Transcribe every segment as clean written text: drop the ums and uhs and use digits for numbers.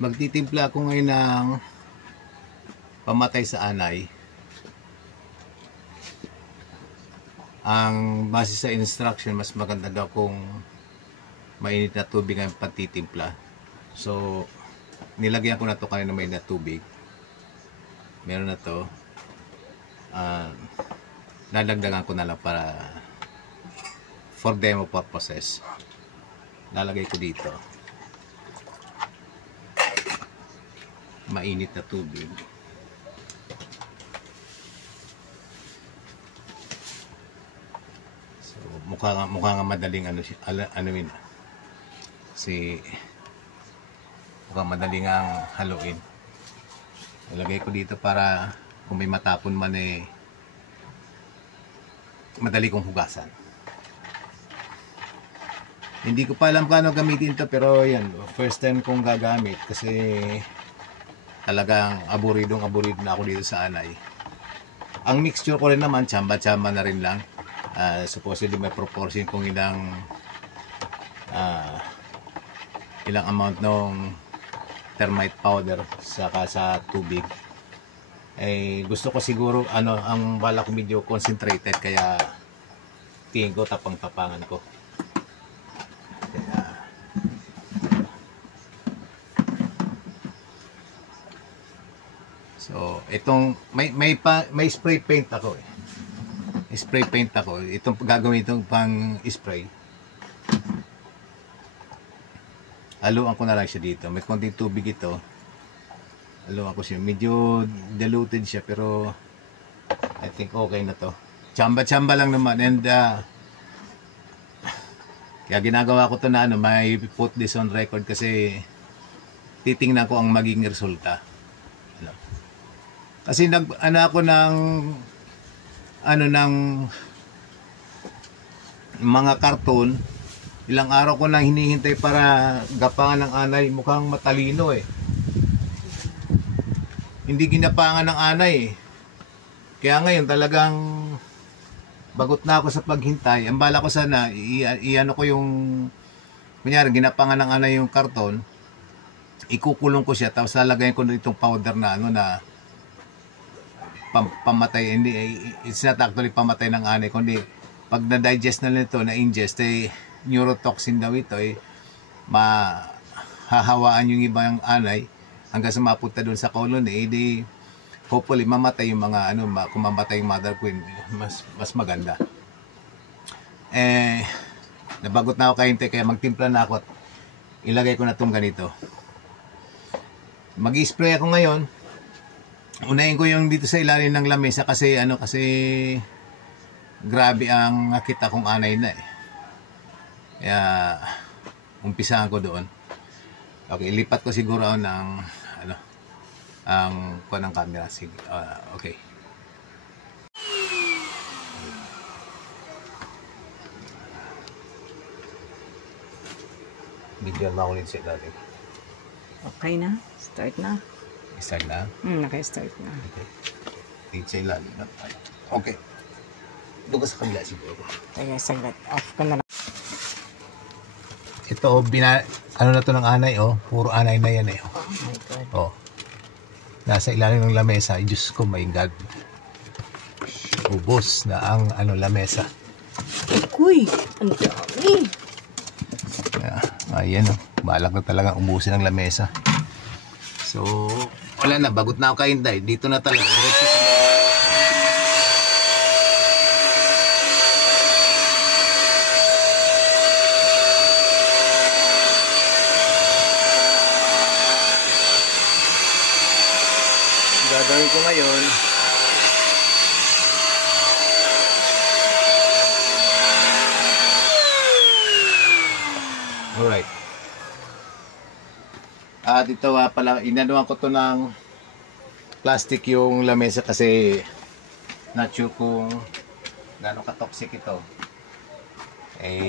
Magtitimpla ako ngayon ng pamatay sa anay. Ang base sa instruction, mas maganda daw kung mainit na tubig ang pagtitimpla. So, nilagyan ko na to kanina mainit na tubig. Meron na to. Nadagdagan ko na lang para for demo purposes. Lalagay ko dito mainit na tubig. So mukha nga madaling mukhang madaling ang haluin. Ilagay ko dito para kung may matapon man madali kong hugasan. Hindi ko pa alam paano gamitin to, pero yan, first time kong gagamit kasi talagang aburido na ako dito sa anay. Ang mixture ko rin naman, tsamba-tsamba na rin lang. Supposedly may proportion kung ilang amount ng termite powder saka sa tubig. Gusto ko siguro ang bala ko medyo concentrated, kaya tingin ko tapang-tapangan ko. So, itong may spray paint ako Spray paint ako. Itong gagawin itong pang spray. Haluan ko na lang siya dito. May konting tubig ito. Haluan ko siya. Medyo diluted siya, pero I think okay na to. Tsamba-tsamba lang naman. And kaya ginagawa ko to na may put this on record kasi titingnan ko ang magiging resulta. Kasi ako ng mga karton, ilang araw ko nang hinihintay para gapangan ng anay. Mukhang matalino hindi ginapangan ng anay Kaya ngayon talagang bagot na ako sa paghintay. Ang bala ko sana iano ko yung kunyari ginapangan ng anay yung karton, ikukulong ko siya tapos lalagayin ko itong powder na na pamatay. Hindi, it's not actually pamatay ng anay, kundi pag na-digest na nito, na-ingest, neurotoxin daw ito, mahahawaan yung ibang anay hanggang sa mapunta doon sa colon, di hopefully mamatay yung mga kung mamatay yung mother queen, mas maganda. Nabagot na ako kahintay, kaya magtimpla na ako at ilagay ko na itong ganito. Mag-spray ako ngayon. Unahin ko yung dito sa ilalim ng lamesa kasi kasi grabe ang nakita kong anay na Kaya umpisahan ko doon. Okay, ilipat ko siguro ng ang kuha ng camera. Sige, okay. Bigyan mo ako ulit sa ilalim. Okay na? Start na? Start na? Naka-start na. Okay. Dito sa ilalim na tayo. Okay. Doon ka sa kabila siguro. Kaya saglit. Off ko na lang. Ito, na to ng anay, puro anay na yan Oh my God. Nasa ilalim ng lamesa. Diyos ko, my God. Ubos na ang lamesa. Uy, ang dami. Ayan, balak na talagang ubusin ang lamesa. So, wala na, bagot na ako kahintay. Dito na talaga. Gagawin ko ngayon, alright. At ito pala, inanuan ko to ng plastic yung lamesa kasi not sure kung gano'ng ka-toxic ito.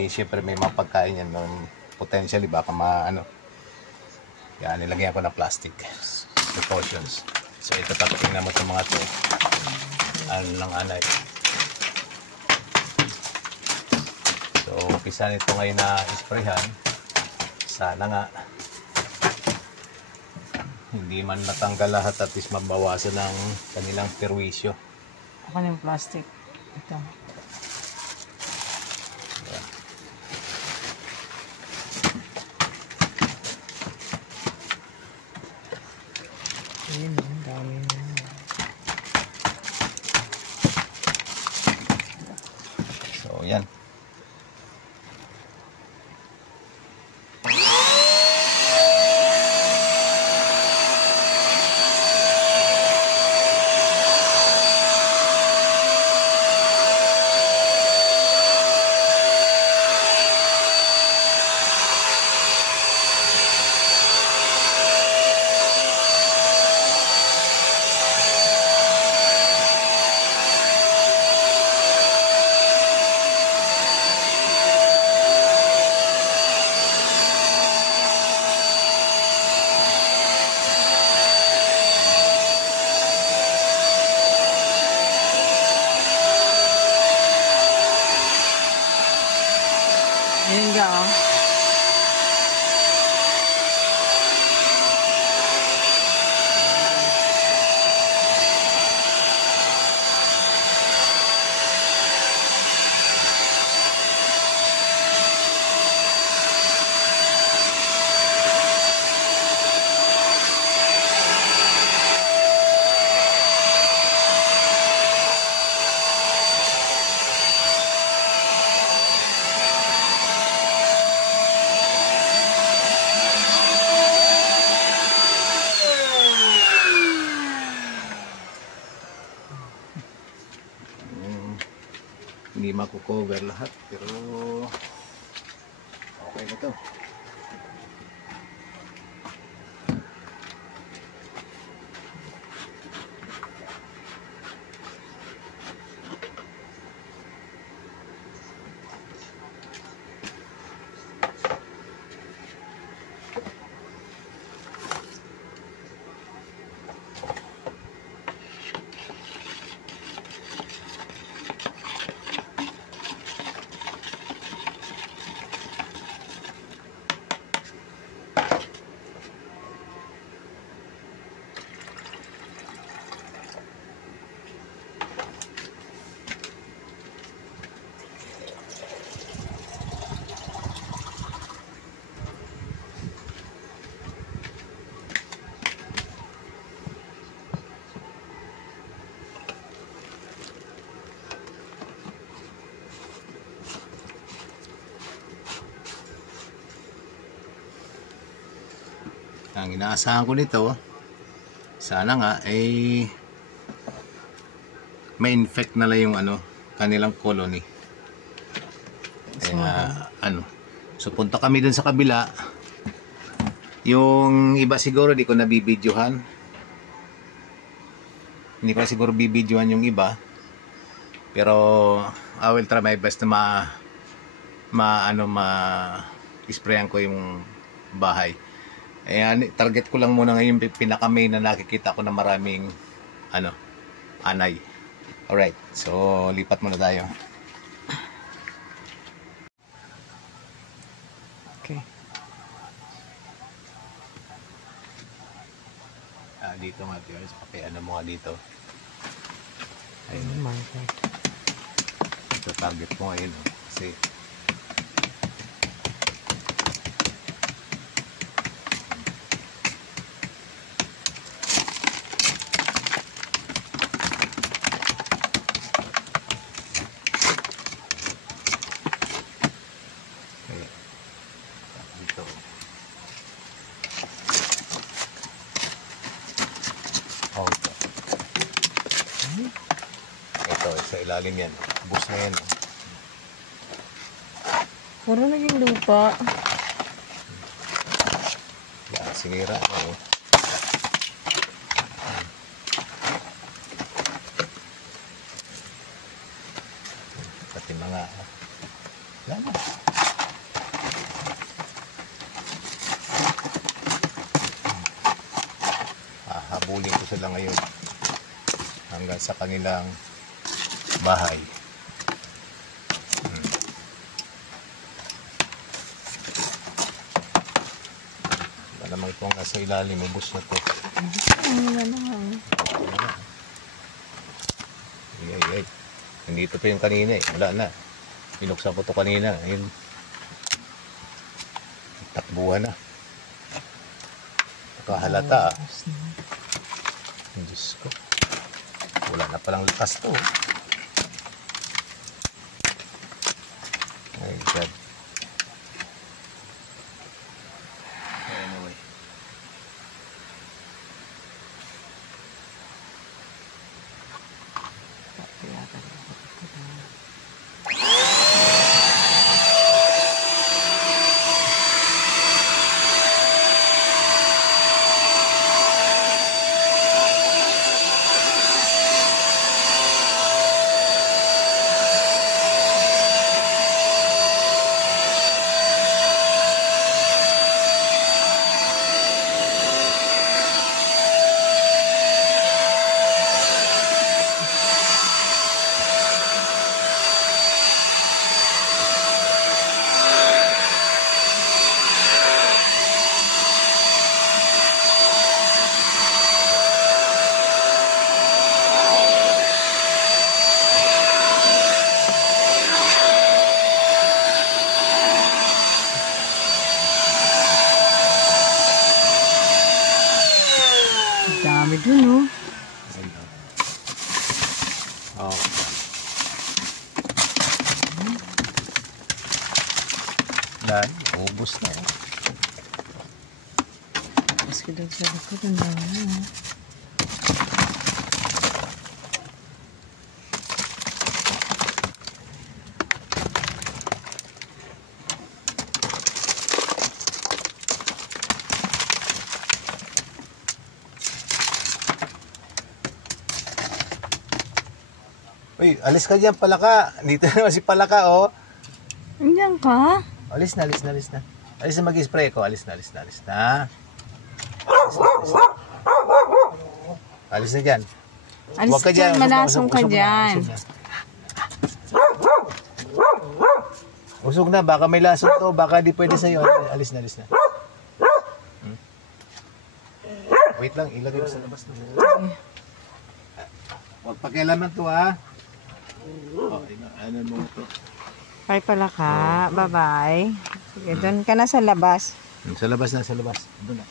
Syempre may mga pagkain yan nun, potentially baka yan, nilagyan ko ng plastic precautions. So ito, tingnan mo itong mga to, ng anay. So umpisa nito ngayon na isprayhan. Sana nga hindi man matanggal lahat, at least mabawasan ng kanilang perwisyo. Ako na yung plastic. Ito. Ayun, ang dami na. So, yan. Ayun ka, oh. Hindi mako-cover lahat, pero okay na to. Ang inaasahan ko nito, sana nga ay may infect na lang yung kanilang colony. Kaya so punta kami dun sa kabila. Yung iba siguro di ko nabibidyohan. Hindi ko siguro bibidyohan yung iba. Pero I will try my best na sprayan ko yung bahay. Ayan, target ko lang muna ngayon pinaka-main na nakikita ko na maraming anay. Alright, so lipat muna tayo. Okay. Dito nga, Tios, mo nga dito. Ayun. Oh my God. Ito target mo ngayon. Kasi sa ilalim yan. Bus na yan. Puro naging lupa. Sinira. Pati mga lama. Habulin ko sila ngayon hanggang sa kanilang bahay. Wala namang Kung nasa ilalim, ubos na to. Ano na lang. Ay. Nandito pa yung kanina eh. Wala na. Pinuksan ko to kanina. Ayun. Takbuhan na. Nakahalata ah. Diyos ko. Wala na palang lakas to. Ay, God. Anyway. Dami dun, oh. Ayun. Oh. Dahil, ubos na. Mas ko dun sa likod. Ang dami, oh. Uy, alis ka dyan, Palaka. Dito naman si Palaka, oh. Andiyan ka? Alis na. Alis na mag-spray ko. Alis na. Alis na dyan. Alis Huwag ka dyan, malasong ka usog na. dyan. Usog na, baka may lasong to. Baka di pwede sa'yo. Alis na. Wait lang, ilagay mo sa labas. Huwag pakialaman to, ha. Oh, ano mo to? Bye pala ka. Bye-bye. Sige, doon ka na sa labas. Sa labas. Doon na.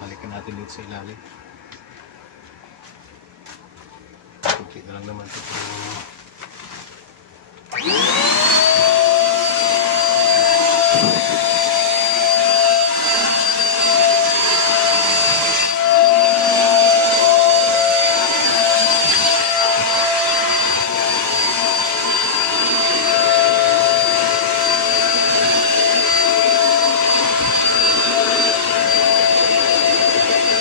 Balikan natin dito sa ilalim. Kunti na lang naman ito.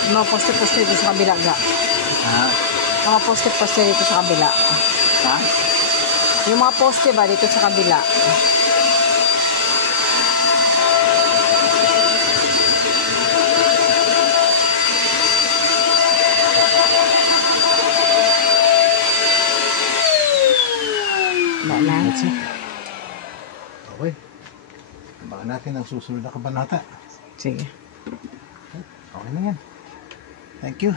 Mga poste-poste dito sa kabila ga. Ha? Mga poste-poste dito sa kabila. Ha? Yung mga poste ba dito sa kabila? Wala na. That's it. Okay. Baka natin ang susunod na kabanata. Sige. Okay na yan. Thank you.